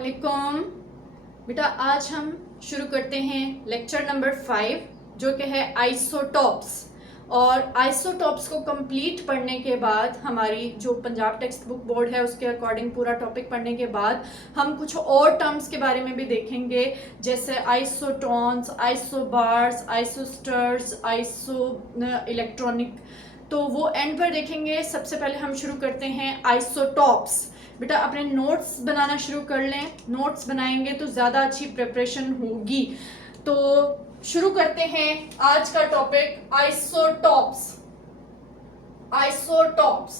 अस्सलामुअलैकुम बेटा, आज हम शुरू करते हैं लेक्चर नंबर 5 जो कि है आइसोटॉप्स। और आइसोटॉप्स को कंप्लीट पढ़ने के बाद हमारी जो पंजाब टेक्स्ट बुक बोर्ड है उसके अकॉर्डिंग पूरा टॉपिक पढ़ने के बाद हम कुछ और टर्म्स के बारे में भी देखेंगे, जैसे आइसोटॉन्स, आइसोबार्स, आइसोस्टर्स, आइसो इलेक्ट्रॉनिक, तो वो एंड पर देखेंगे। सबसे पहले हम शुरू करते हैं आइसोटॉप्स। बेटा अपने नोट्स बनाना शुरू कर लें, नोट्स बनाएंगे तो ज़्यादा अच्छी प्रिपरेशन होगी। तो शुरू करते हैं आज का टॉपिक आइसोटॉप्स। आइसोटॉप्स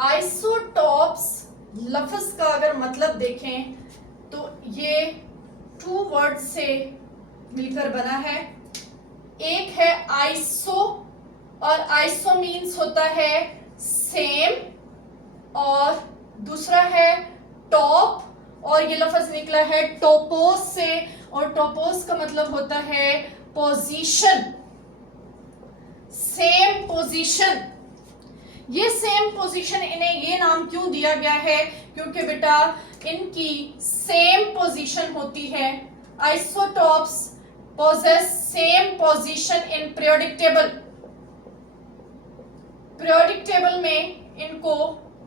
आइसोटॉप्स लफ्ज का अगर मतलब देखें तो ये 2 वर्ड से मिलकर बना है। एक है आइसो, और आइसो मीन्स होता है सेम, और दूसरा है टॉप, और ये लफ्ज निकला है टोपोस से, और टोपोस का मतलब होता है पोजीशन, सेम पोजीशन। ये सेम पोजीशन, इन्हें ये नाम क्यों दिया गया है? क्योंकि बेटा इनकी सेम पोजीशन होती है। Isotopes possess same position in periodic table। periodic table में इनको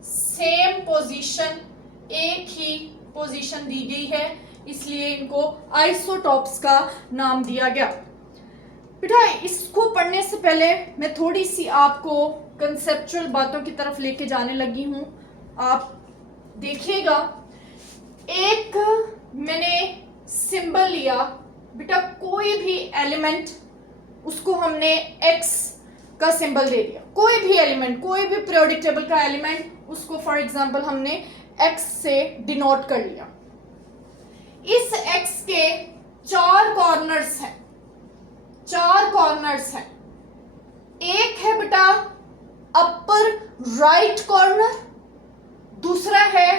सेम पोजीशन, एक ही पोजीशन दी गई है, इसलिए इनको आइसोटॉप्स का नाम दिया गया। बेटा इसको पढ़ने से पहले मैं थोड़ी सी आपको कंसेप्चुअल बातों की तरफ लेके जाने लगी हूं। आप देखिएगा, एक मैंने सिंबल लिया, बेटा कोई भी एलिमेंट उसको हमने x का सिंबल दे दिया। कोई भी एलिमेंट, कोई भी पीरियोडिक टेबल का एलिमेंट, उसको फॉर एग्जांपल हमने x से डिनोट कर लिया। इस x के 4 कॉर्नर्स हैं, 4 कॉर्नर्स हैं। एक है बेटा अपर राइट कॉर्नर, दूसरा है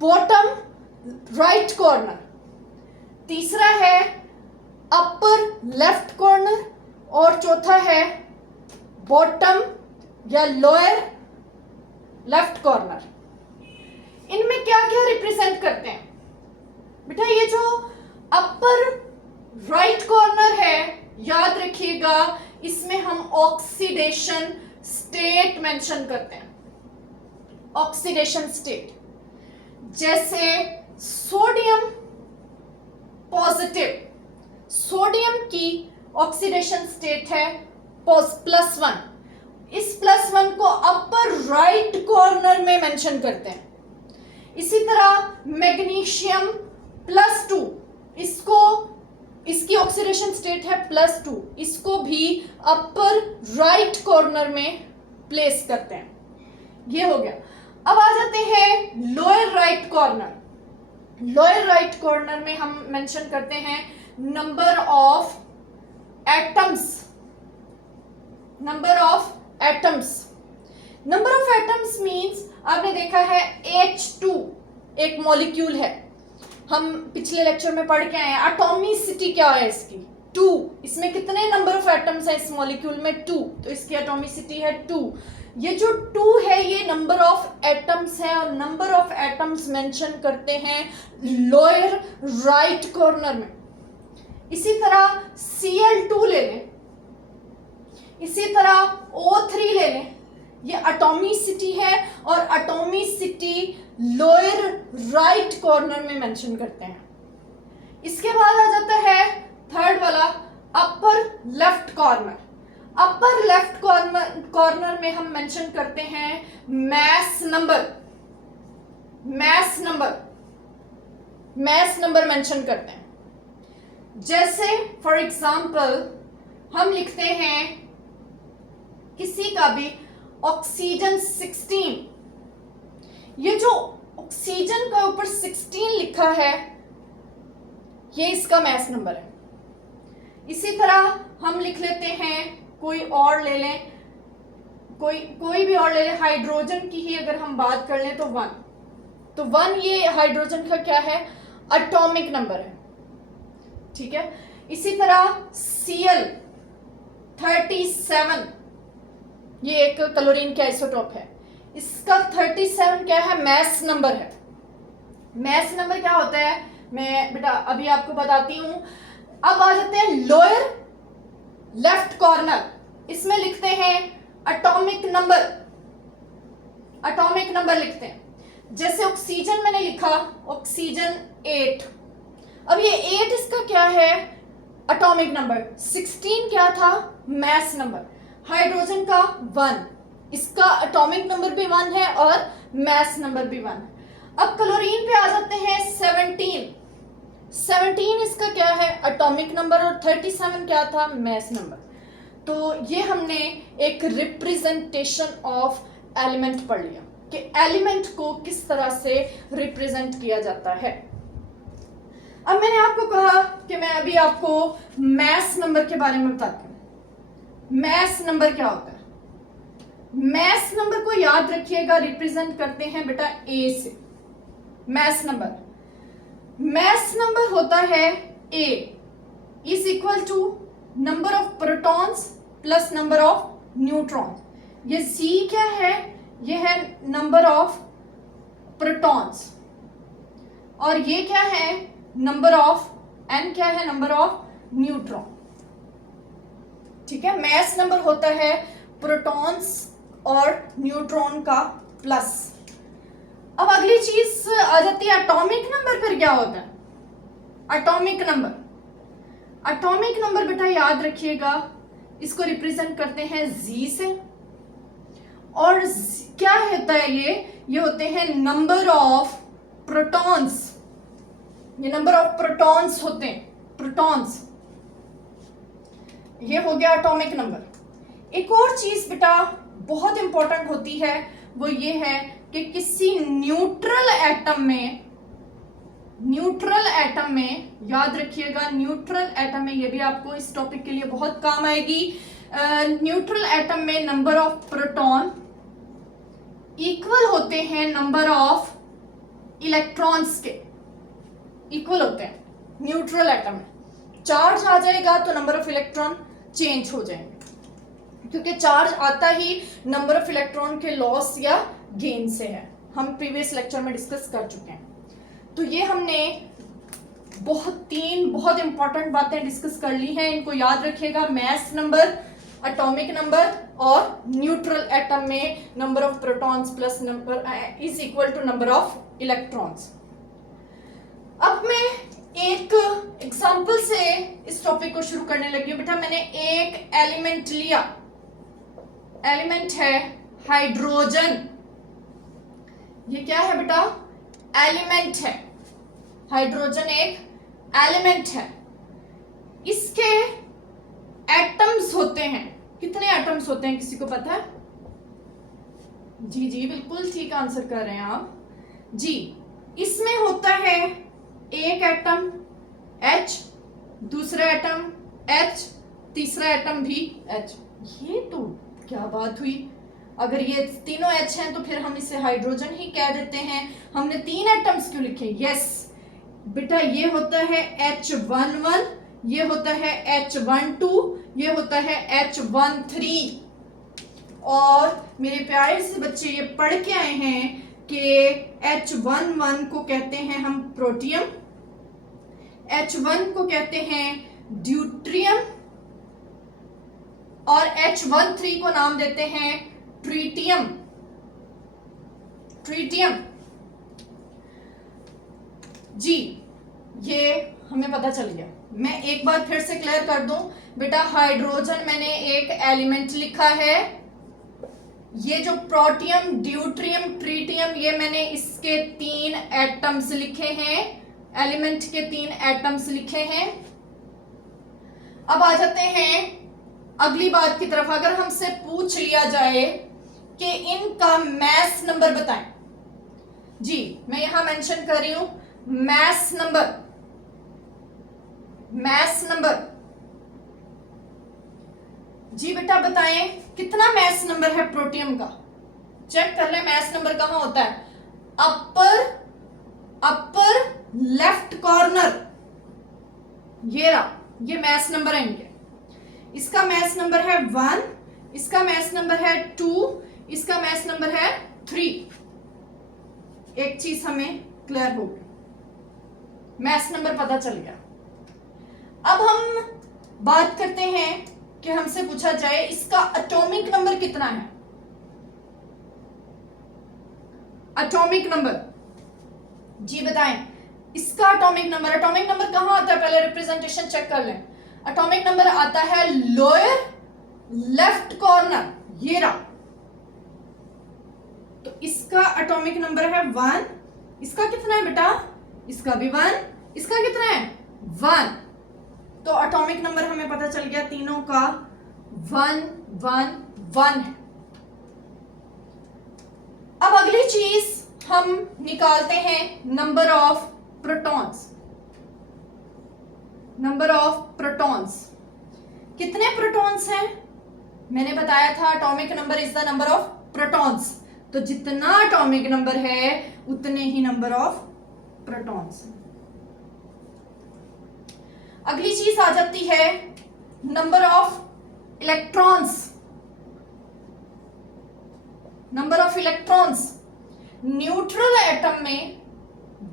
बॉटम राइट कॉर्नर, तीसरा है अपर लेफ्ट कॉर्नर, और चौथा है बॉटम या लोअर लेफ्ट कॉर्नर। इनमें क्या क्या रिप्रेजेंट करते हैं? बेटा ये जो अपर राइट कॉर्नर है, याद रखिएगा इसमें हम ऑक्सीडेशन स्टेट मेंशन करते हैं। ऑक्सीडेशन स्टेट, जैसे सोडियम पॉजिटिव, सोडियम की ऑक्सीडेशन स्टेट है +1। इस +1 को अपर राइट कॉर्नर में मेंशन करते हैं। इसी तरह मैग्नीशियम +2, इसको, इसकी ऑक्सीडेशन स्टेट है +2, इसको भी अपर राइट कॉर्नर में प्लेस करते हैं। ये हो गया। अब आ जाते हैं lower right corner. Lower right corner में हम मेंशन करते हैं number of atoms. Number of atoms, number of atoms means आपने देखा है H2 एक मॉलिक्यूल है, हम पिछले लेक्चर में पढ़ के आए हैं। एटॉमिसिटी क्या है इसकी? 2। इसमें कितने नंबर ऑफ एटम्स है इस मॉलिक्यूल में? 2, तो इसकी एटॉमिसिटी है 2। ये जो 2 है ये नंबर ऑफ एटम्स है, और नंबर ऑफ एटम्स मेंशन करते हैं लोअर राइट कॉर्नर में। इसी तरह Cl2 ले लें, इसी तरह O3 ले लें, ये एटॉमिसिटी है, और एटॉमिसिटी लोअर राइट कॉर्नर में मेंशन करते हैं। इसके बाद आ जाता है थर्ड वाला upper left corner. Upper left corner में हम मेंशन करते हैं mass number. Mass number, mass number mention करते हैं। जैसे फॉर एग्जाम्पल हम लिखते हैं किसी का भी ऑक्सीजन 16, ये जो ऑक्सीजन का ऊपर 16 लिखा है ये इसका मैस नंबर है। इसी तरह हम लिख लेते हैं, कोई और ले लें, कोई भी और ले लें, हाइड्रोजन की ही अगर हम बात कर लें तो 1, तो 1 ये हाइड्रोजन का क्या है? एटॉमिक नंबर है, ठीक है। इसी तरह Cl 37, ये एक क्लोरीन के आइसोटोप है, इसका 37 क्या है, मैस नंबर है। मैस नंबर क्या होता है मैं बेटा अभी आपको बताती हूं। अब आ जाते हैं लोअर लेफ्ट कॉर्नर, इसमें लिखते हैं एटॉमिक नंबर। एटॉमिक नंबर लिखते हैं, जैसे ऑक्सीजन मैंने लिखा ऑक्सीजन 8। अब ये 8 इसका क्या है, एटॉमिक नंबर। 16 क्या था, मैस नंबर। हाइड्रोजन का 1, इसका एटॉमिक नंबर भी 1 है और मैस नंबर भी 1 है। अब क्लोरीन पे आ जाते हैं 17। 17 इसका क्या है, एटॉमिक नंबर, और 37 क्या था, मैस नंबर। तो ये हमने एक रिप्रेजेंटेशन ऑफ एलिमेंट पढ़ लिया कि एलिमेंट को किस तरह से रिप्रेजेंट किया जाता है। अब मैंने आपको कहा कि मैं अभी आपको मैस नंबर के बारे में बताती हूं। मैस नंबर क्या होता है, मैस नंबर को याद रखिएगा, रिप्रेजेंट करते हैं बेटा ए से। मैस नंबर होता है A is equal to number of protons plus number of neutron. ये सी क्या है, ये है नंबर ऑफ प्रोटॉन्स, और ये क्या है नंबर ऑफ, एन क्या है नंबर ऑफ न्यूट्रॉन। ठीक है, मैस नंबर होता है प्रोटॉन्स और न्यूट्रॉन का प्लस। अब अगली चीज आ जाती है एटॉमिक नंबर। फिर क्या होता है एटॉमिक नंबर। एटॉमिक नंबर बेटा याद रखिएगा, इसको रिप्रेजेंट करते हैं जी से, और क्या होता है ये होते हैं नंबर ऑफ प्रोटॉन्स। ये नंबर ऑफ प्रोटॉन्स होते हैं, प्रोटॉन्स। ये हो गया एटॉमिक नंबर। एक और चीज बेटा बहुत इंपॉर्टेंट होती है, वो ये है कि किसी न्यूट्रल एटम में याद रखिएगा, न्यूट्रल एटम में, ये भी आपको इस टॉपिक के लिए बहुत काम आएगी। न्यूट्रल एटम में नंबर ऑफ प्रोटॉन इक्वल होते हैं नंबर ऑफ इलेक्ट्रॉन्स के, इक्वल होते हैं। न्यूट्रल एटम में चार्ज आ जाएगा तो नंबर ऑफ इलेक्ट्रॉन चेंज हो जाएंगे, क्योंकि चार्ज आता ही नंबर ऑफ इलेक्ट्रॉन के लॉस या गेन से है। हम प्रीवियस लेक्चर में डिस्कस कर चुके हैं। तो ये हमने तीन बहुत इंपॉर्टेंट बातें डिस्कस कर ली हैं, इनको याद रखिएगा। मैस नंबर, एटॉमिक नंबर, और न्यूट्रल एटम में number of protons plus number is equal to number of electrons. अब मैं एक एग्जांपल से इस टॉपिक को शुरू करने लगी हूं। बेटा मैंने एक एलिमेंट लिया, एलिमेंट है हाइड्रोजन। ये क्या है बेटा, एलिमेंट है। हाइड्रोजन एक एलिमेंट है। इसके एटम्स होते हैं, कितने एटम्स होते हैं किसी को पता है? जी जी बिल्कुल ठीक आंसर कर रहे हैं आप जी। इसमें होता है एक एटम H, दूसरा एटम H, तीसरा एटम भी H। ये तो क्या बात हुई, अगर ये तीनों H हैं तो फिर हम इसे हाइड्रोजन ही कह देते हैं। हमने 3 एटम्स क्यों लिखे? यस बेटा, ये होता है H11, ये होता है H12, ये होता है H13। और मेरे प्यारे से बच्चे ये पढ़ के आए हैं कि H11 को कहते हैं हम प्रोटियम, H1 को कहते हैं ड्यूट्रियम, और H13 को नाम देते हैं ट्रीटियम। ट्रीटियम जी, ये हमें पता चल गया। मैं एक बार फिर से क्लियर कर दूं बेटा, हाइड्रोजन मैंने एक एलिमेंट लिखा है। ये जो प्रोटियम, ड्यूट्रियम, ट्रीटियम, ये मैंने इसके 3 एटम्स लिखे हैं, एलिमेंट के 3 एटम्स लिखे हैं। अब आ जाते हैं अगली बात की तरफ। अगर हमसे पूछ लिया जाए कि इनका मैस नंबर बताएं, जी मैं यहां मेंशन कर रही हूं मैस नंबर। मैस नंबर जी बेटा बताएं कितना मैस नंबर है प्रोटियम का? चेक कर ले मैस नंबर कहां होता है। अपर लेफ्ट कॉर्नर, ये रहा, ये मैस नंबर है इनके। इसका मैस नंबर है 1, इसका मैस नंबर है 2, इसका मैस नंबर है 3। एक चीज हमें क्लियर हो गई, मैथ नंबर पता चल गया। अब हम बात करते हैं कि हमसे पूछा जाए इसका एटॉमिक नंबर कितना है। एटॉमिक नंबर जी बताएं, इसका एटॉमिक नंबर कहां आता है, पहले रिप्रेजेंटेशन चेक कर लें। एटॉमिक नंबर आता है लोअर लेफ्ट कॉर्नर, ये रहा। तो इसका एटॉमिक नंबर है 1। इसका कितना है बेटा, इसका भी 1, इसका कितना है 1। तो एटॉमिक नंबर हमें पता चल गया तीनों का 1 1 1 है। अब अगली चीज हम निकालते हैं number of protons. Number of protons, कितने प्रोटॉन्स हैं, मैंने बताया था atomic number is the number of protons. तो जितना एटॉमिक नंबर है उतने ही नंबर ऑफ प्रोटॉन्स। अगली चीज आ जाती है number of electrons. Number of electrons, neutral atom में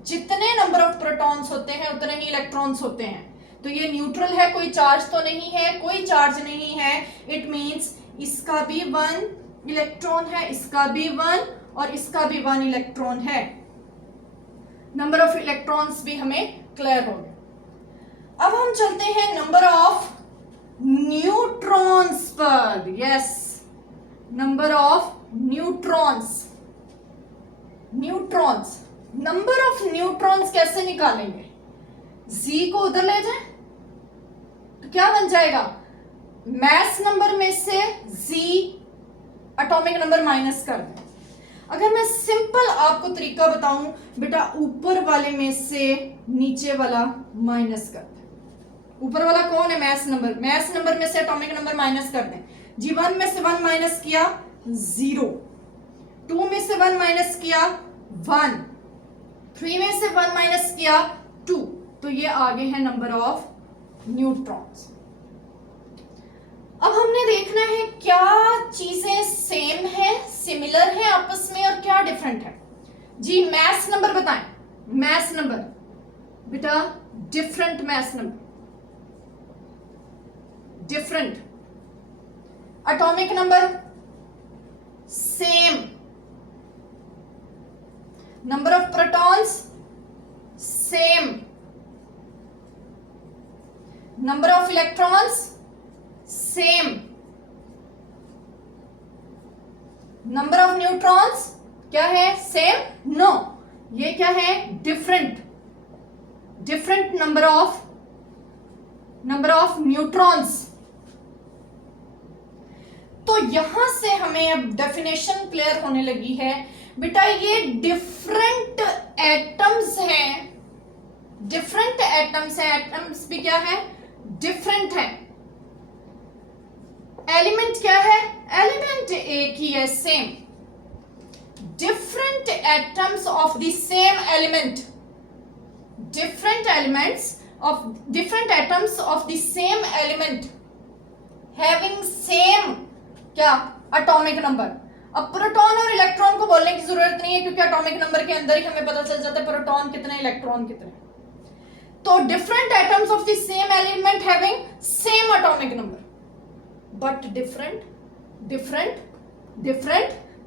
जितने नंबर ऑफ प्रोटॉन्स होते हैं उतने ही इलेक्ट्रॉन्स होते हैं। तो ये न्यूट्रल है, कोई चार्ज तो नहीं है, कोई चार्ज नहीं है। इट मींस इसका भी 1 इलेक्ट्रॉन है, इसका भी 1 और इसका भी 1 इलेक्ट्रॉन है। नंबर ऑफ इलेक्ट्रॉन्स भी हमें क्लियर हो गया। अब हम चलते हैं नंबर ऑफ न्यूट्रॉन्स पर। Yes, number of neutrons. Neutrons, number of neutrons कैसे निकालेंगे, जी को उधर ले जाए तो क्या बन जाएगा, मैस नंबर में से जी एटॉमिक नंबर माइनस कर दें। अगर मैं सिंपल आपको तरीका बताऊं बेटा, ऊपर वाले में से नीचे वाला माइनस कर दें। ऊपर वाला कौन है, मैस नंबर। मैस नंबर में से एटॉमिक नंबर माइनस कर दें। जी 1 में से 1 माइनस किया 0, 2 में से 1 माइनस किया 1, 3 में से 1 माइनस किया 2। तो ये आगे है नंबर ऑफ न्यूट्रॉन्स। अब हमने देखना है क्या चीजें सेम है, सिमिलर है आपस में और क्या डिफरेंट है। जी मैस नंबर बताएं। मैस नंबर बेटा, different mass number, different. Atomic number same. Number of protons same. Number of electrons same. Number of neutrons क्या है, सेम, नो, ये क्या है, different. Different number of neutrons. तो यहां से हमें अब डेफिनेशन क्लियर होने लगी है बेटा, ये डिफरेंट एटम्स हैं, डिफरेंट एटम्स हैं। एटम्स भी क्या है, डिफरेंट है। एलिमेंट क्या है, एलिमेंट एक ही है, same. Different atoms of the same element, different elements of different atoms of the same element having same क्या, एटॉमिक नंबर। अब प्रोटॉन और इलेक्ट्रॉन को बोलने की जरूरत नहीं है क्योंकि एटॉमिक नंबर के अंदर ही हमें पता चल जाता है प्रोटॉन कितने, इलेक्ट्रॉन कितने। तो different atoms of the same element having same atomic number but different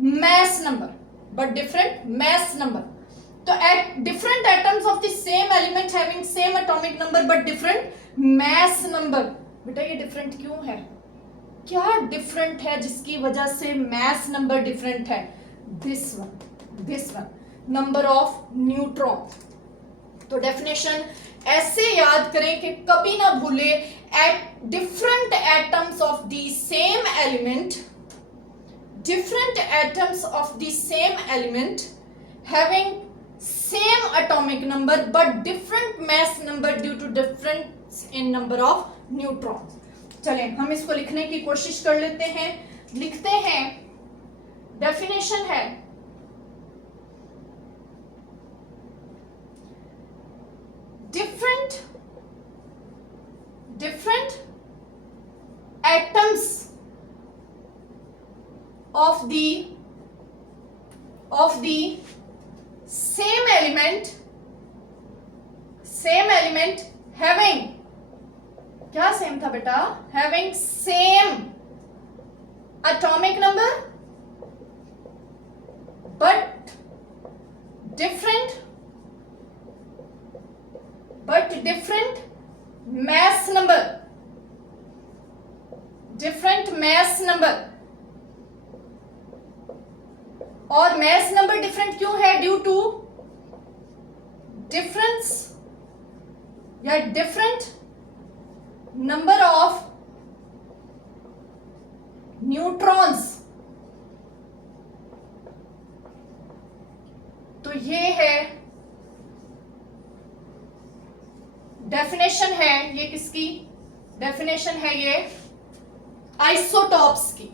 mass number, but different mass number. तो different atoms of the same element having same atomic number but different mass number. बेटा ये different क्यों है, क्या different है जिसकी वजह से mass number different है, this one number of neutron. तो definition ऐसे याद करें कि कभी ना भूले, at different atoms of the same element, different atoms of the same element having same atomic number but different mass number due to difference in number of neutrons. चलें हम इसको लिखने की कोशिश कर लेते हैं, लिखते हैं। डेफिनेशन है different atoms of the of the same element having, क्या सेम था बेटा, having same atomic number but different mass number, और mass number different क्यों है? ड्यू टू difference या different number of न्यूट्रॉन्स। तो ये है डेफिनेशन है, ये किसकी डेफिनेशन है? ये आइसोटॉप्स की।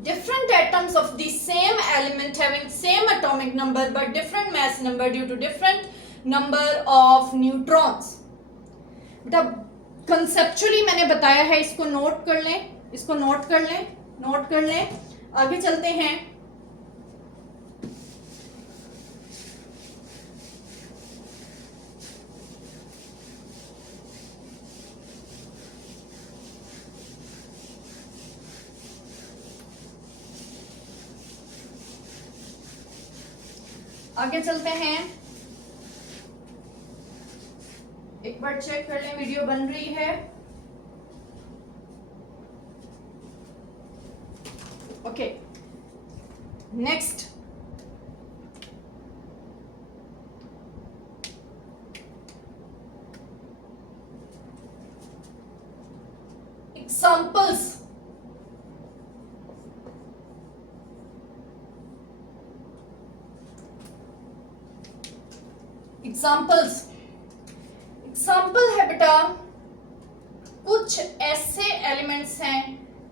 Different atoms of the same element having same atomic number but different mass number due to different number of neutrons। बेटा कंसेप्चुअली मैंने बताया है, इसको नोट कर लें, इसको नोट कर लें। आगे चलते हैं। आगे चलते हैं, एक बार चेक कर लें वीडियो बन रही है। Okay, next examples. एग्जाम्पल है बेटा, कुछ ऐसे एलिमेंट्स हैं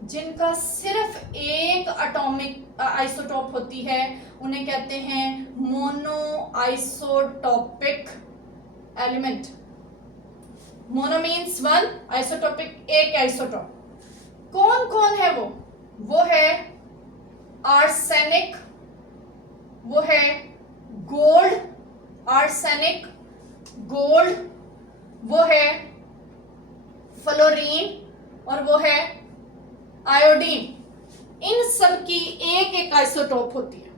जिनका सिर्फ एक एटॉमिक आइसोटॉप होती है, उन्हें कहते हैं mono isotopic element. Mono means one, isotopic एक आइसोटॉप। कौन कौन है वो है आर्सेनिक, वो है गोल्ड, आर्सेनिक, गोल्ड, वो है फ्लोरीन और वो है आयोडीन। इन सब की एक एक आइसोटॉप होती है।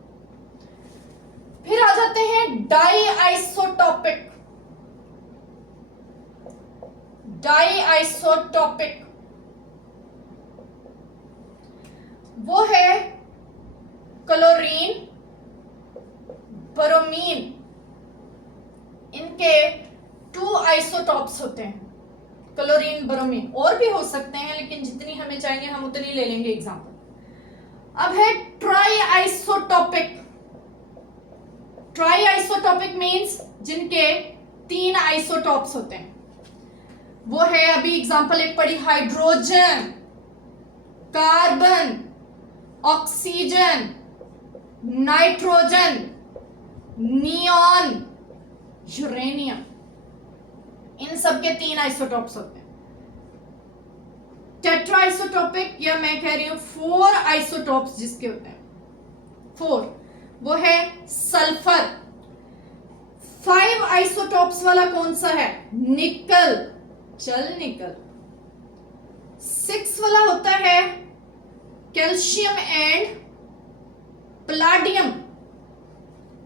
फिर आ जाते हैं डाई आइसोटॉपिक। वो है क्लोरीन, ब्रोमीन। इनके 2 आइसोटॉप्स होते हैं, क्लोरीन, ब्रोमीन। और भी हो सकते हैं लेकिन जितनी हमें चाहिए हम उतनी ले लेंगे एग्जांपल। अब है try isotopic. Try isotopic means जिनके 3 आइसोटॉप्स होते हैं। वो है, अभी एग्जांपल एक पढ़ी, hydrogen, carbon, oxygen, nitrogen, neon, uranium. इन सब के 3 आइसोटॉप्स होते हैं। टेट्रा आइसोटॉपिक, या मैं कह रही हूं 4 आइसोटॉप्स जिसके होते हैं 4, वो है सल्फर। 5 आइसोटॉप्स वाला कौन सा है? निकल, चल निकल। 6 वाला होता है कैल्शियम एंड प्लाडियम।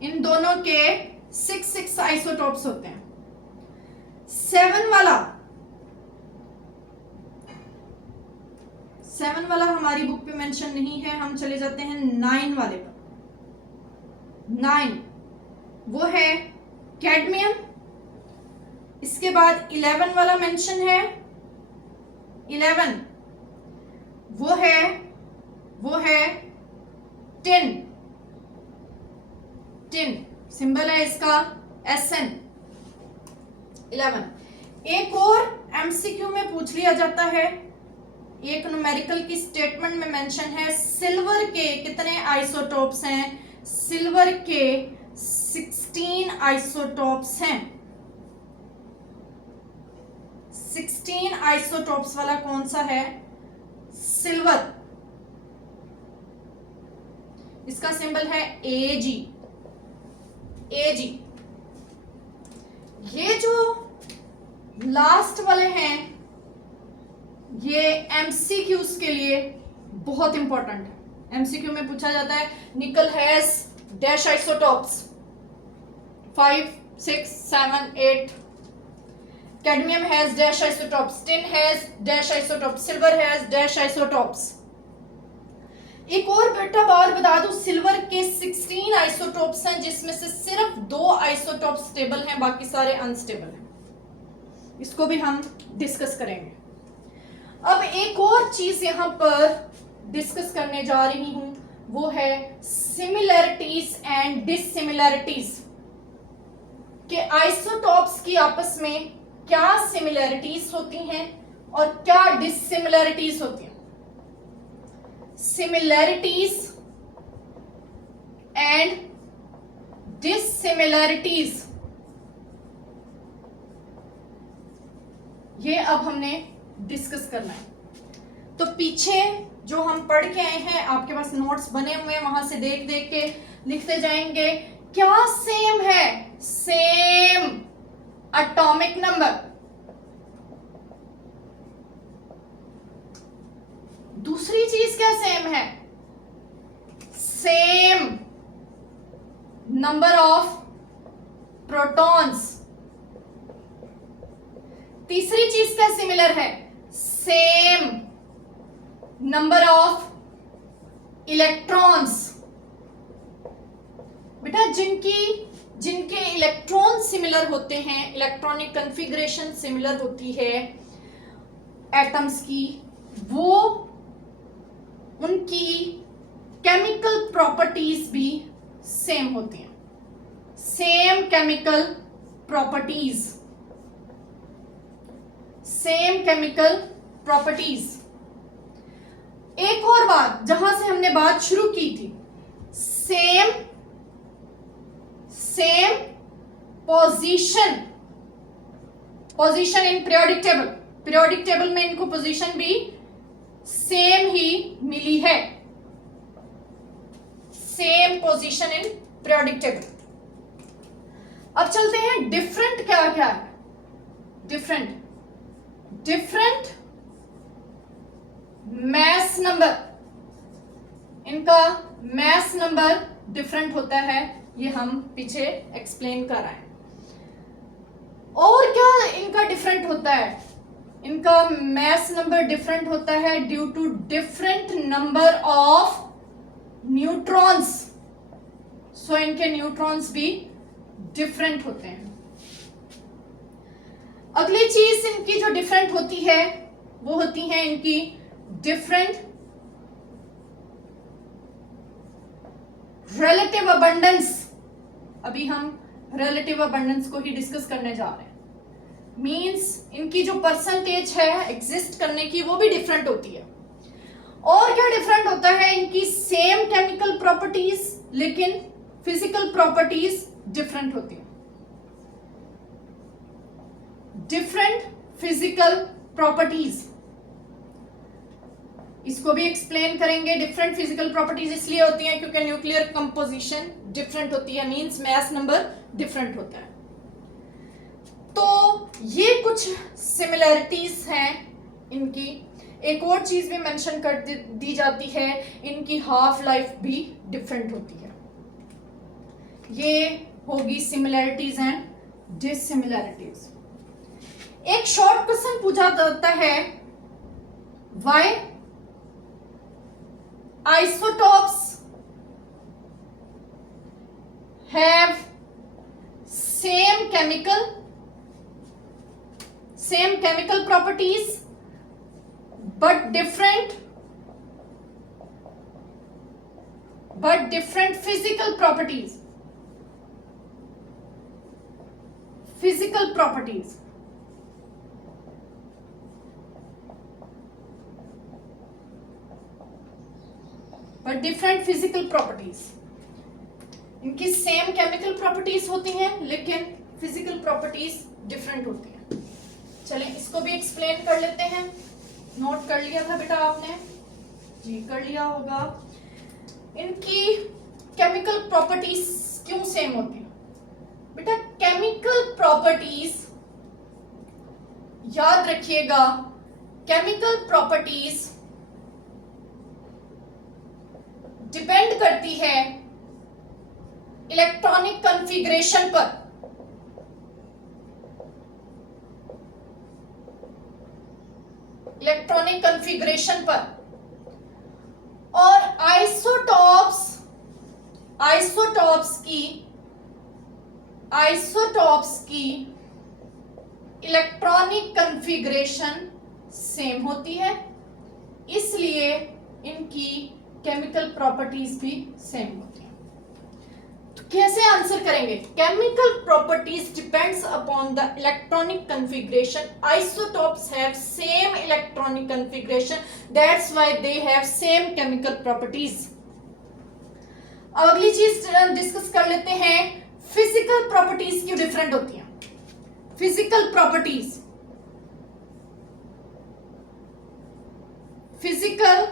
इन दोनों के 6 आइसोटॉप्स होते हैं। 7 वाला हमारी बुक पे मेंशन नहीं है, हम चले जाते हैं 9 वाले पर। 9 वो है कैडमियम। इसके बाद 11 वाला मेंशन है। 11 वो है टिन। सिंबल है इसका SN। 11। एक और MCQ में पूछ लिया जाता है, एक न्यूमेरिकल की स्टेटमेंट में मेंशन है, सिल्वर के कितने आइसोटॉप्स हैं? सिल्वर के 16 आइसोटॉप्स हैं। 16 आइसोटॉप्स वाला कौन सा है? सिल्वर। इसका सिंबल है Ag। Ag। ये जो लास्ट वाले हैं ये एमसीक्यूज के लिए बहुत इंपॉर्टेंट है। एमसीक्यू में पूछा जाता है निकल has dash isotopes 5, 6, 7, 8, cadmium has dash isotopes, tin has dash isotopes, silver has dash isotopes. एक और बेटा बार बता दूं, सिल्वर के 16 आइसोटॉप्स हैं जिसमें से सिर्फ 2 आइसोटॉप्स स्टेबल हैं, बाकी सारे अनस्टेबल हैं। इसको भी हम डिस्कस करेंगे। अब एक और चीज यहां पर डिस्कस करने जा रही हूं, वो है सिमिलैरिटीज एंड डिससिमिलैरिटीज के आइसोटॉप्स की आपस में क्या सिमिलैरिटीज होती हैं और क्या डिससिमिलैरिटीज होती हैं। सिमिलैरिटीज एंड डिससिमिलैरिटीज, ये अब हमने डिस्कस करना है। तो पीछे जो हम पढ़ के आए हैं, आपके पास नोट्स बने हुए हैं, वहां से देख देख के लिखते जाएंगे। क्या सेम है? Same atomic number. दूसरी चीज क्या सेम है? Same number of protons. तीसरी चीज क्या सिमिलर है? Same number of electrons. बेटा जिनके इलेक्ट्रॉन सिमिलर होते हैं, इलेक्ट्रॉनिक कॉन्फ़िगरेशन सिमिलर होती है एटम्स की, वो उनकी केमिकल प्रॉपर्टीज भी सेम होती हैं। Same chemical properties, same chemical properties. एक और बात जहां से हमने बात शुरू की थी, same position in periodic table. Periodic table में इनको पोजीशन भी सेम ही मिली है। Same position in periodic table. अब चलते हैं डिफरेंट क्या क्या है। डिफरेंट मैस नंबर, इनका मैस नंबर डिफरेंट होता है, ये हम पीछे एक्सप्लेन कर रहे हैं। और क्या इनका डिफरेंट होता है? इनका मैस नंबर डिफरेंट होता है due to different number of neutrons. So इनके न्यूट्रॉन्स भी डिफरेंट होते हैं। अगली चीज इनकी जो डिफरेंट होती है वो होती है इनकी डिफरेंट रिलेटिव अबंडेंस। अभी हम रिलेटिव अबंडेंस को ही डिस्कस करने जा रहे हैं। मींस इनकी जो परसेंटेज है एग्जिस्ट करने की वो भी डिफरेंट होती है। और क्या डिफरेंट होता है? इनकी सेम केमिकल प्रॉपर्टीज लेकिन फिजिकल प्रॉपर्टीज डिफरेंट होती है। डिफरेंट फिजिकल प्रॉपर्टीज, इसको भी एक्सप्लेन करेंगे। डिफरेंट फिजिकल प्रॉपर्टीज इसलिए होती हैं क्योंकि न्यूक्लियर कंपोजिशन डिफरेंट होती है, मींस मैस नंबर डिफरेंट होता है। तो ये कुछ सिमिलैरिटीज हैं इनकी। एक और चीज भी मेंशन कर दी जाती है, इनकी हाफ लाइफ भी डिफरेंट होती है। ये होगी सिमिलैरिटीज एंड डिससिमिलैरिटीज। एक शॉर्ट क्वेश्चन पूछा जाता है, why isotopes have same chemical properties but different physical properties. but different physical properties. इनकी सेम केमिकल प्रॉपर्टीज होती हैं लेकिन फिजिकल प्रॉपर्टीज डिफरेंट होती हैं। चलिए इसको भी एक्सप्लेन कर लेते हैं। नोट कर लिया था बेटा आपने? जी कर लिया होगा। इनकी केमिकल प्रॉपर्टीज क्यों सेम होती है? बेटा केमिकल प्रॉपर्टीज याद रखिएगा, केमिकल प्रॉपर्टीज डिपेंड करती है इलेक्ट्रॉनिक कॉन्फ़िगरेशन पर। इलेक्ट्रॉनिक कॉन्फ़िगरेशन पर। और आइसोटॉप्स की इलेक्ट्रॉनिक कॉन्फ़िगरेशन सेम होती है, इसलिए इनकी केमिकल प्रॉपर्टीज भी सेम होती है। तो कैसे आंसर करेंगे? Chemical properties depends upon the electronic configuration. Isotopes have same electronic configuration, that's why they have same chemical properties. अब अगली चीज डिस्कस कर लेते हैं, फिजिकल प्रॉपर्टीज क्यों डिफरेंट होती हैं? Physical properties, physical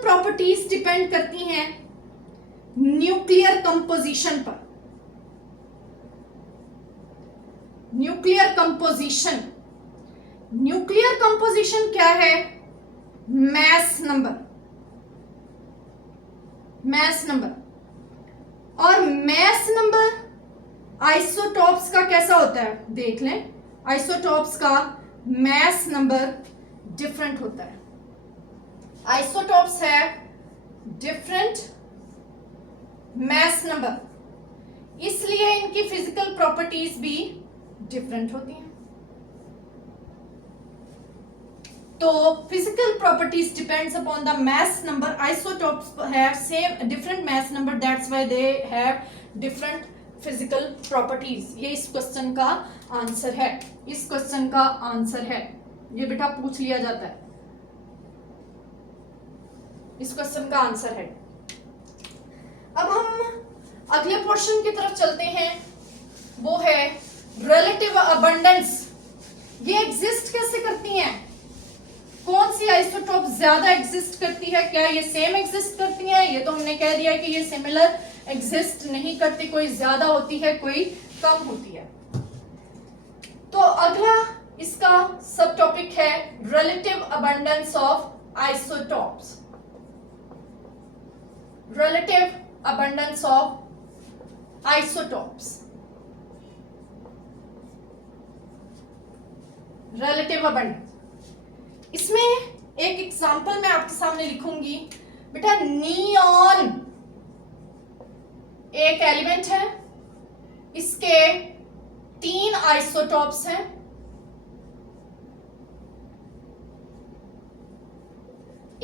properties depend करती हैं न्यूक्लियर कंपोजिशन पर। न्यूक्लियर कंपोजिशन क्या है? Mass number. और मैस नंबर आइसोटॉप्स का कैसा होता है देख लें। आइसोटॉप्स का मैस नंबर डिफरेंट होता है। आइसोटॉप्स है डिफरेंट मैस नंबर, इसलिए इनकी फिजिकल प्रॉपर्टीज भी डिफरेंट होती हैं। तो physical properties depends upon the mass number. Isotopes have same different mass number, that's why they have different physical properties. ये इस क्वेश्चन का आंसर है। ये बेटा पूछ लिया जाता है, इस क्वेश्चन का आंसर है। अब हम अगले पोर्शन की तरफ चलते हैं, वो है रिलेटिव अबंडेंस। ये एग्जिस्ट कैसे करती हैं? कौन सी आइसोटॉप ज्यादा एग्जिस्ट करती है? क्या ये सेम एग्जिस्ट करती हैं? ये तो हमने कह दिया कि ये सिमिलर एग्जिस्ट नहीं करती, कोई ज्यादा होती है, कोई कम होती है। तो अगला इसका सब टॉपिक है relative abundance of isotopes. Relative abundance of isotopes. Relative abundance, इसमें एक एग्जांपल मैं आपके सामने लिखूंगी। बेटा नियॉन एक एलिमेंट है, इसके 3 आइसोटॉप्स हैं।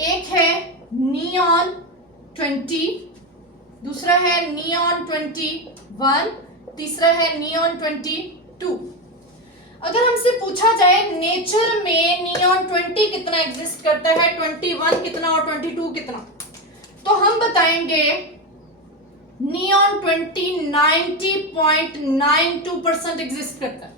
एक है नियॉन 20, दूसरा है नियॉन 21, तीसरा है नियॉन 22। अगर हमसे पूछा जाए नेचर में नियॉन 20 कितना एग्जिस्ट करता है, 21 कितना और 22 कितना, तो हम बताएंगे नियॉन 20 90.92% एग्जिस्ट करता है।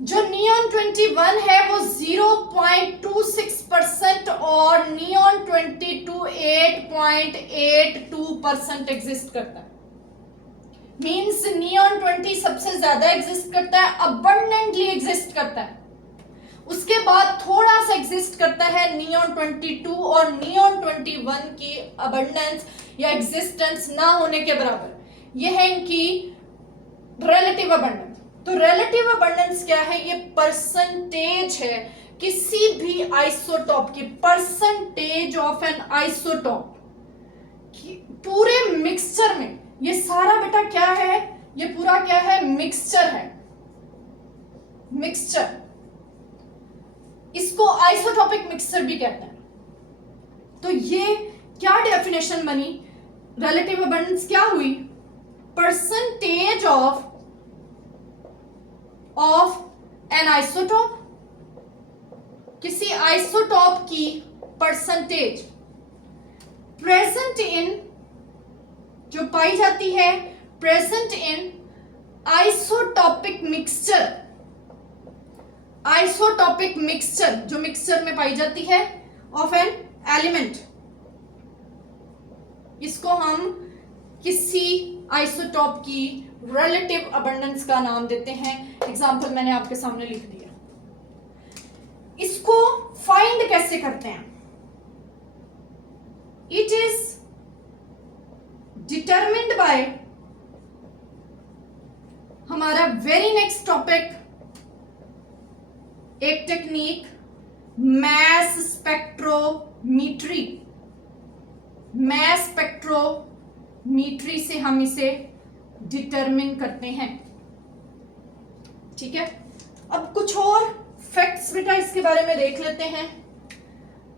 जो नियॉन 21 है वो 0.26% और नियॉन 22 8.82% एग्जिस्ट करता है। मीन्स नियॉन 20 सबसे ज्यादा एग्जिस्ट करता है, अबंडेंटली एग्जिस्ट करता है। उसके बाद थोड़ा सा एग्जिस्ट करता है नियॉन 22 और नियॉन 21 की अबंडेंस या एग्जिस्टेंस ना होने के बराबर। यह है इनकी रिलेटिव अबंडेंस। तो रिलेटिव अबंडेंस क्या है? ये परसेंटेज है किसी भी आइसोटॉप की, परसेंटेज ऑफ एन आइसोटॉप पूरे मिक्सचर में। ये सारा बेटा क्या है? ये पूरा क्या है? मिक्सचर है, मिक्सचर। इसको आइसोटॉपिक मिक्सचर भी कहते हैं। तो ये क्या डेफिनेशन बनी? रिलेटिव अबंडेंस क्या हुई? परसेंटेज ऑफ एन आइसोटॉप, किसी आइसोटॉप की परसेंटेज प्रेजेंट इन, जो पाई जाती है present in isotopic mixture. Isotopic mixture, जो मिक्सचर में पाई जाती है ऑफ एन एलिमेंट, इसको हम किसी आइसोटॉप की रिलेटिव अबंडेंस का नाम देते हैं। एग्जांपल मैंने आपके सामने लिख दिया। इसको फाइंड कैसे करते हैं? इट इज डिटरमिन्ड बाय, हमारा वेरी नेक्स्ट टॉपिक, एक technique mass spectrometry. Mass spectrometry से हम इसे डिटरमिन करते हैं। ठीक है, अब कुछ और फैक्ट्स बेटा इसके बारे में देख लेते हैं।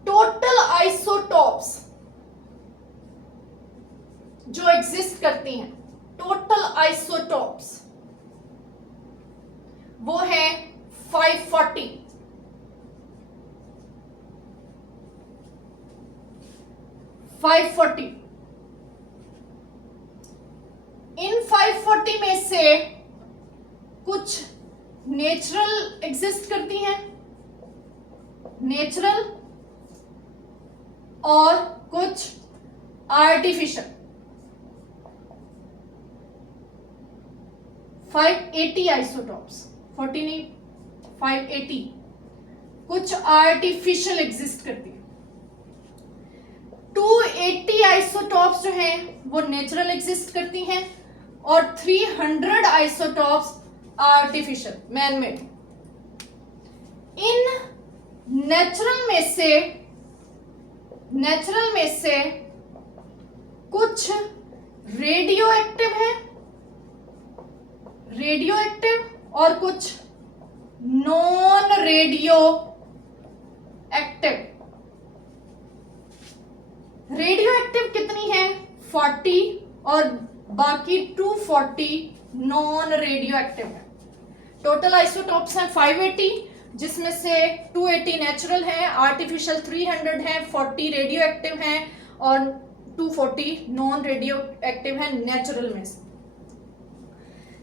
टोटल आइसोटॉप्स जो एग्जिस्ट करती हैं, टोटल आइसोटॉप्स वो है 540। इन 540 में से कुछ नेचुरल एग्जिस्ट करती हैं, नेचुरल, और कुछ आर्टिफिशियल। 580 आइसोटॉप्स, 40 नहीं 580 कुछ आर्टिफिशियल एग्जिस्ट करती है। 280 आइसोटॉप्स जो हैं वो नेचुरल एग्जिस्ट करती हैं और 300 isotopes artificial, man made. In natural में से कुछ रेडियो एक्टिव और कुछ non radio active. Radio active कितनी है? 40 और बाकी 240 नॉन रेडियो एक्टिव है। टोटल आइसोटॉप्स हैं 580, जिसमें से 280 नेचुरल है, आर्टिफिशियल 300 है, 40 रेडियो एक्टिव हैं और 240 नॉन रेडियो एक्टिव है नेचुरल में से।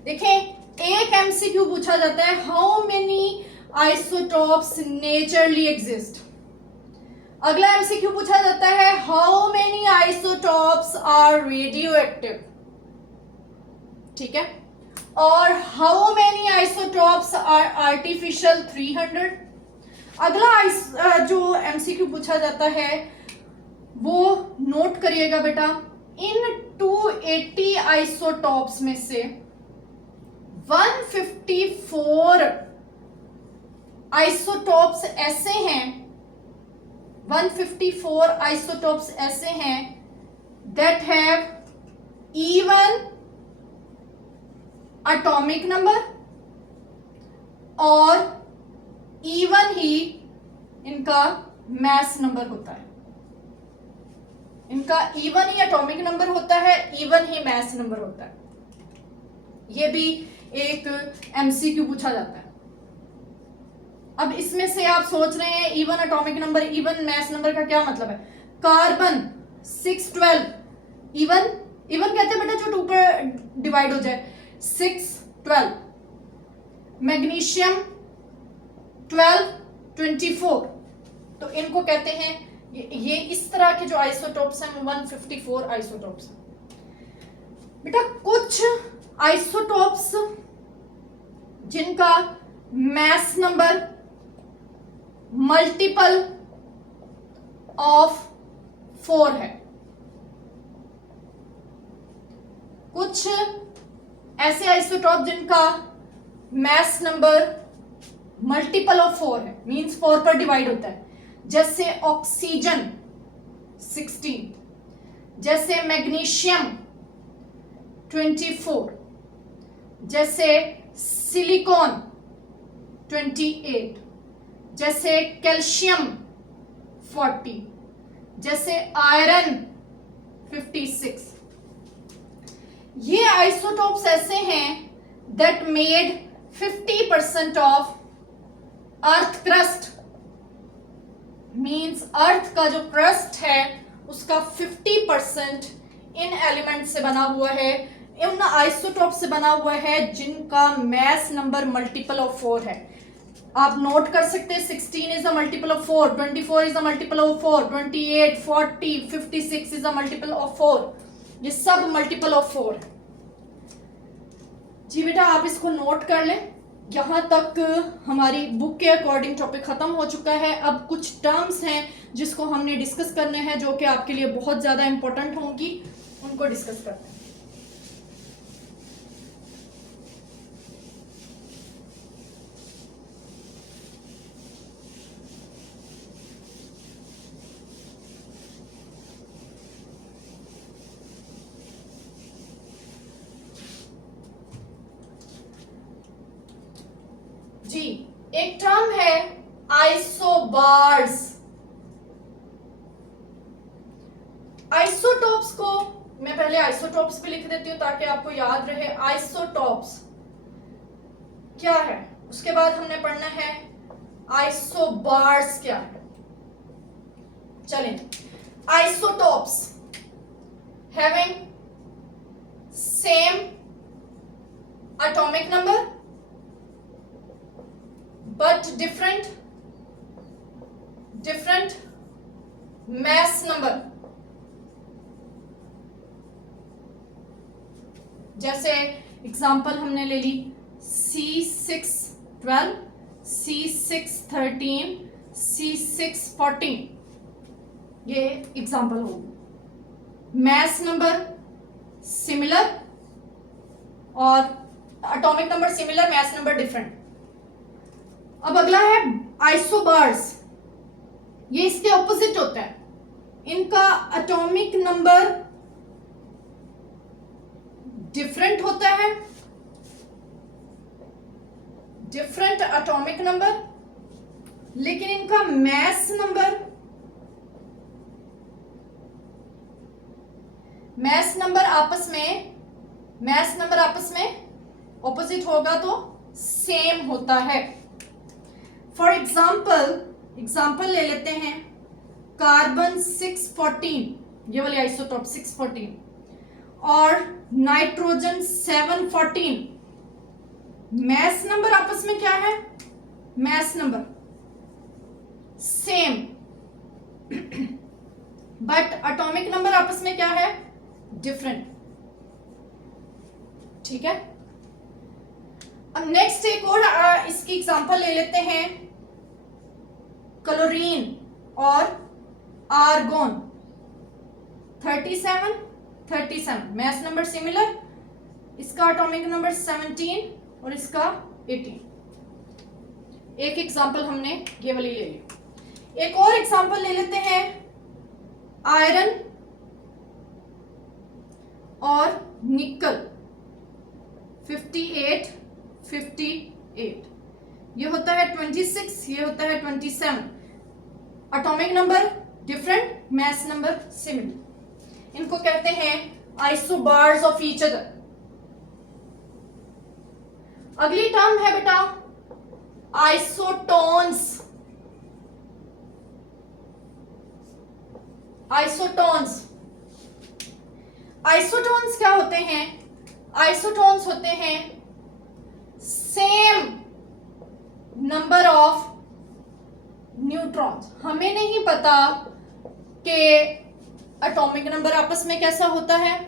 देखें, एक एमसीक्यू पूछा जाता है, how many isotopes naturally exist. अगला एमसीक्यू पूछा जाता है, how many isotopes are radioactive. ठीक है, और how many isotopes are artificial 300। अगला जो एमसीक्यू पूछा जाता है वो नोट करिएगा बेटा, इन 280 आइसोटॉप्स में से 154 आइसोटॉप्स ऐसे हैं, 154 आइसोटॉप्स ऐसे हैं that have even atomic number और इवन ही इनका मैस नंबर होता है। इनका इवन ही एटॉमिक नंबर होता है, इवन ही मैस नंबर होता है। ये भी एक एमसीक्यू पूछा जाता है। अब इसमें से आप सोच रहे हैं even atomic number, even mass number का क्या मतलब है? कार्बन 612, इवन कहते हैं बेटा जो 2 पर डिवाइड हो जाए, 612। मैग्नीशियम 12 24। तो इनको कहते हैं, ये इस तरह के जो आइसोटॉप्स हैं 154 आइसोटॉप्स हैं। बेटा कुछ आइसोटॉप्स जिनका मैस नंबर मल्टीपल ऑफ 4 है, कुछ ऐसे आइसोटॉप जिनका मैस नंबर मल्टीपल ऑफ 4 है, मींस 4 पर डिवाइड होता है, जैसे ऑक्सीजन 16, जैसे मैग्नीशियम 24, जैसे सिलिकॉन 28, जैसे कैल्शियम 40, जैसे आयरन 56। ये आइसोटॉप्स ऐसे हैं that made 50% of earth crust, means earth का जो क्रस्ट है उसका 50% इन एलिमेंट से बना हुआ है, इन आइसोटॉप से बना हुआ है जिनका मैस नंबर मल्टीपल ऑफ 4 है। आप नोट कर सकते हैं 16 is a multiple of 4, 24 is a multiple of 4, 28, 40, 56 is a multiple of 4, ये सब मल्टीपल ऑफ 4 है। जी बेटा आप इसको नोट कर लें। यहाँ तक हमारी बुक के अकॉर्डिंग टॉपिक खत्म हो चुका है। अब कुछ टर्म्स हैं जिसको हमने डिस्कस करने हैं, जो कि आपके लिए बहुत ज़्यादा इंपॉर्टेंट होंगी, उनको डिस्कस करते हैं। जी एक टर्म है आइसोबार्स। आइसोटॉप्स को मैं पहले आइसोटॉप्स पे लिख देती हूं ताकि आपको याद रहे। आइसोटॉप्स क्या है, उसके बाद हमने पढ़ना है आइसोबार्स क्या है। चलें, isotopes having same atomic number but different mass number। जैसे एग्जांपल हमने ले ली C612, C613, C614, ये एग्जांपल होगी। मैस नंबर सिमिलर और atomic number similar, mass number different. अब अगला है आइसोबार्स, ये इसके ऑपोजिट होता है। इनका एटॉमिक नंबर डिफरेंट होता है, डिफरेंट एटॉमिक नंबर, लेकिन इनका मैस नंबर आपस में ऑपोजिट होगा तो सेम होता है। फॉर एग्जाम्पल ले लेते हैं कार्बन 614, ये वाली आइसोटॉप 614, और नाइट्रोजन 714। मैस नंबर आपस में क्या है, mass number same, but atomic number आपस में क्या है, डिफरेंट। ठीक है, अब नेक्स्ट एक और इसकी एग्जांपल ले लेते हैं क्लोरीन और आर्गोन। 37 मैस नंबर सिमिलर, इसका एटॉमिक नंबर 17 और इसका 18। एक एग्जांपल हमने ये वाली ले ली। एक और एग्जांपल ले लेते हैं आयरन और निकल। 58 ये होता है 26, ये होता है 27। Atomic number different, mass number similar, इनको कहते हैं आइसोबार्स ऑफ ईच अदर। अगली टर्म है बेटा आइसोटोन्स। आइसोटोन्स क्या होते हैं, आइसोटोन्स होते हैं सेम नंबर ऑफ न्यूट्रॉन्स। हमें नहीं पता कि एटॉमिक नंबर आपस में कैसा होता है,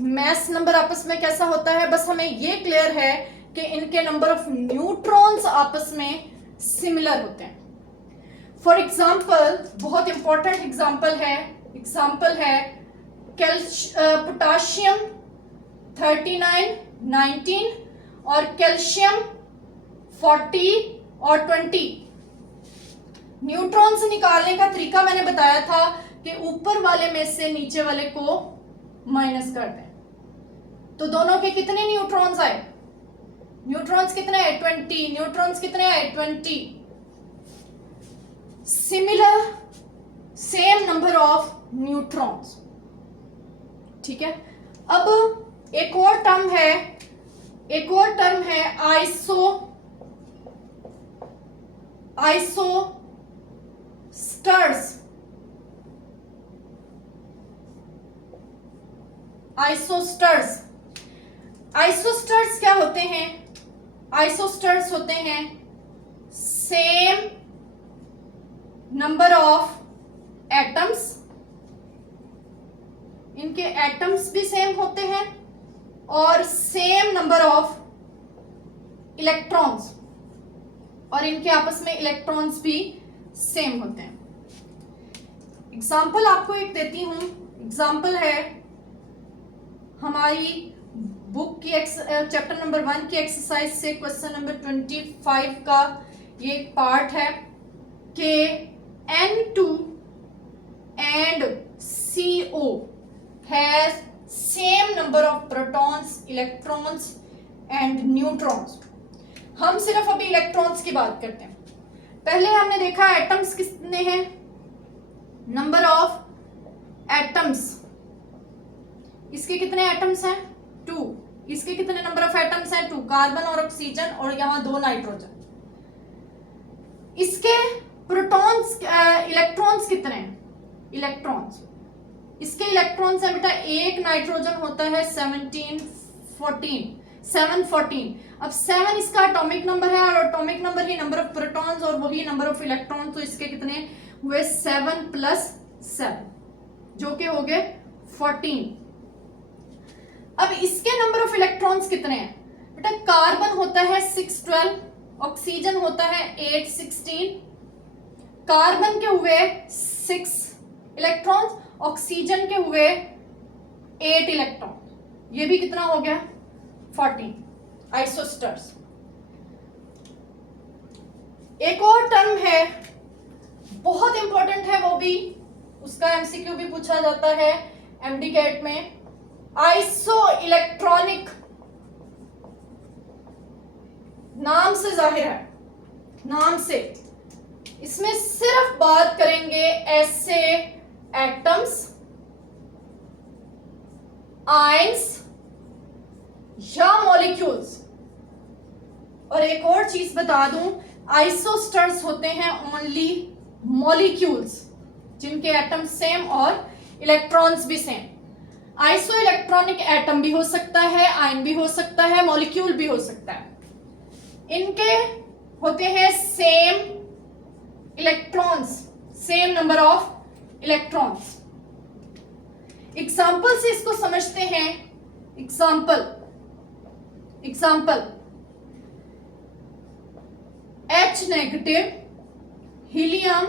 मैस नंबर आपस में कैसा होता है, बस हमें ये क्लियर है कि इनके नंबर ऑफ न्यूट्रॉन्स आपस में सिमिलर होते हैं। फॉर एग्जाम्पल, बहुत इंपॉर्टेंट एग्जाम्पल है पोटाशियम 39, 19 और कैल्शियम 40 और 20। न्यूट्रॉन्स निकालने का तरीका मैंने बताया था कि ऊपर वाले में से नीचे वाले को माइनस कर दें, तो दोनों के कितने न्यूट्रॉन्स आए, न्यूट्रॉन्स कितने आए 20, न्यूट्रॉन्स कितने आए 20। Similar, same number of neutrons. ठीक है, अब एक और टर्म है आइसोस्टर्स क्या होते हैं, आइसोस्टर्स होते हैं सेम नंबर ऑफ एटम्स, इनके एटम्स भी सेम होते हैं, और सेम नंबर ऑफ इलेक्ट्रॉन्स, और इनके आपस में इलेक्ट्रॉन्स भी सेम होते हैं। एग्जाम्पल आपको एक देती हूं। एग्जाम्पल है हमारी बुक की चैप्टर नंबर 1 की एक्सरसाइज से क्वेश्चन नंबर 25 का ये एक पार्ट है कि N2 and CO has same number of protons, electrons and neutrons। हम सिर्फ अभी इलेक्ट्रॉन्स की बात करते हैं। पहले हमने देखा एटम्स कितने हैं, नंबर ऑफ एटम्स, इसके कितने एटम्स हैं 2, इसके कितने नंबर ऑफ एटम्स हैं 2, कार्बन और ऑक्सीजन, और यहां 2 नाइट्रोजन। इसके प्रोटॉन्स इलेक्ट्रॉन्स कितने हैं, इलेक्ट्रॉन्स, इसके इलेक्ट्रॉन्स हैं बेटा, एक नाइट्रोजन होता है 714। अब 7 इसका एटॉमिक नंबर है, और atomic number he number of protons और वही नंबर ऑफ इलेक्ट्रॉन्स, तो इसके कितने हुए 7 + 7 जो कि हो गए 14। अब इसके नंबर ऑफ इलेक्ट्रॉन्स कितने हैं बेटा, कार्बन होता है 612, ऑक्सीजन होता है 816, कार्बन के हुए 6 इलेक्ट्रॉन्स, ऑक्सीजन के हुए 8 इलेक्ट्रॉन, ये भी कितना हो गया 14 आइसोस्टर्स। एक और टर्म है बहुत इंपॉर्टेंट है, वो भी उसका एमसीक्यू भी पूछा जाता है एमडी कैट में, आइसो इलेक्ट्रॉनिक। नाम से जाहिर है, नाम से इसमें सिर्फ बात करेंगे ऐसे एटम्स, आयंस या मॉलिक्यूल्स। और एक और चीज बता दूं, आइसोस्टर्स होते हैं ओनली मॉलिक्यूल्स जिनके एटम सेम और इलेक्ट्रॉन्स भी सेम। आइसो इलेक्ट्रॉनिक एटम भी हो सकता है, आयन भी हो सकता है, मॉलिक्यूल भी हो सकता है। इनके होते हैं same electrons, same number of electrons. Example से इसको समझते हैं। Example H negative, helium,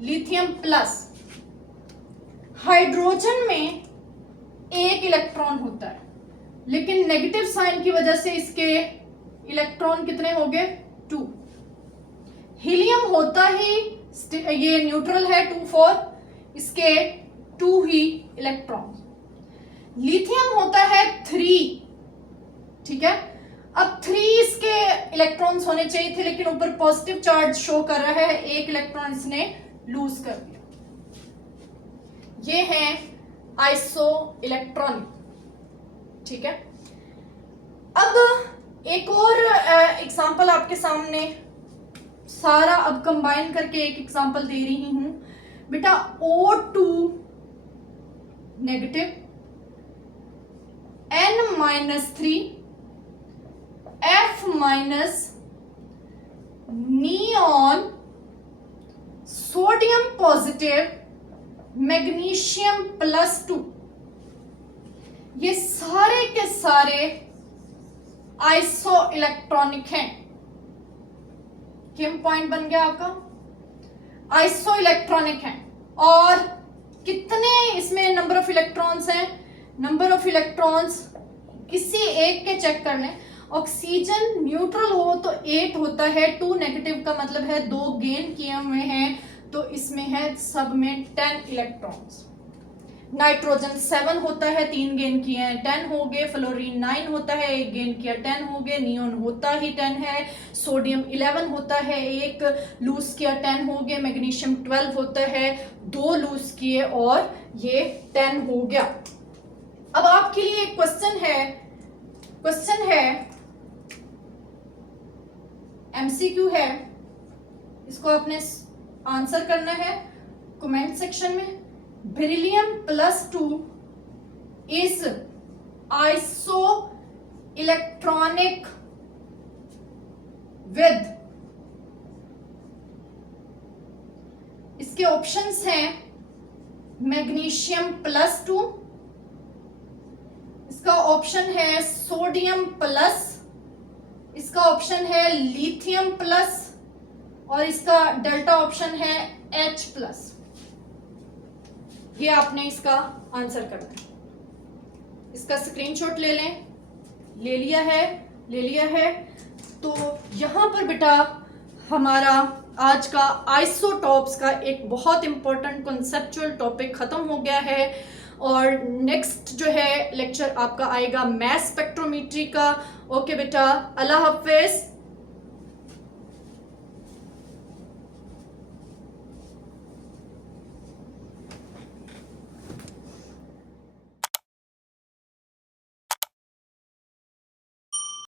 lithium plus. Hydrogen में एक इलेक्ट्रॉन होता है, लेकिन नेगेटिव साइन की वजह से इसके इलेक्ट्रॉन कितने हो गए 2। हीलियम होता ही ये न्यूट्रल है 2 4, इसके 2 ही इलेक्ट्रॉन। लिथियम होता है 3, ठीक है। अब 3 इसके इलेक्ट्रॉन्स होने चाहिए थे, लेकिन ऊपर पॉजिटिव चार्ज शो कर रहा है, एक इलेक्ट्रॉन इसने लूज कर दिया। ये है आइसो इलेक्ट्रॉनिक, ठीक है। अब एक और एग्जांपल आपके सामने सारा अब कंबाइन करके एक एग्जांपल दे रही हूं बेटा। O2 negative, N-3, F- neon, sodium positive, magnesium +2। ये सारे के सारे आइसो इलेक्ट्रॉनिक हैं। किम पॉइंट बन गया आपका, आइसो इलेक्ट्रॉनिक हैं। और कितने इसमें नंबर ऑफ इलेक्ट्रॉन्स हैं, नंबर ऑफ इलेक्ट्रॉन्स किसी एक के चेक कर लें। ऑक्सीजन न्यूट्रल हो तो 8 होता है, 2 नेगेटिव का मतलब है 2 गेन किए हुए हैं, तो इसमें है सब में 10 इलेक्ट्रॉन्स। नाइट्रोजन 7 होता है, 3 गेन किए हैं 10 हो गए। फ्लोरीन 9 होता है, 1 गेन किया 10 हो गए। नियोन होता ही 10 है। सोडियम 11 होता है, 1 लूज किया 10 हो गए। मैग्नीशियम 12 होता है, 2 लूज किए और ये 10 हो गया। अब आपके लिए एक क्वेश्चन है एमसीक्यू है, इसको आपने आंसर करना है कमेंट सेक्शन में। Beryllium +2 is iso electronic with इसके ऑप्शंस हैं मैग्नीशियम +2, इसका ऑप्शन है सोडियम प्लस, इसका ऑप्शन है लिथियम प्लस और इसका डेल्टा ऑप्शन है H+। ये आपने इसका आंसर करना है। इसका स्क्रीनशॉट ले लें। ले लिया है। तो यहाँ पर बेटा हमारा आज का आइसोटॉप्स का एक बहुत इंपॉर्टेंट कॉन्सेप्चुअल टॉपिक खत्म हो गया है और नेक्स्ट जो है लेक्चर आपका आएगा मैस स्पेक्ट्रोमेट्री का। ओके बेटा, अल्लाह हाफिज।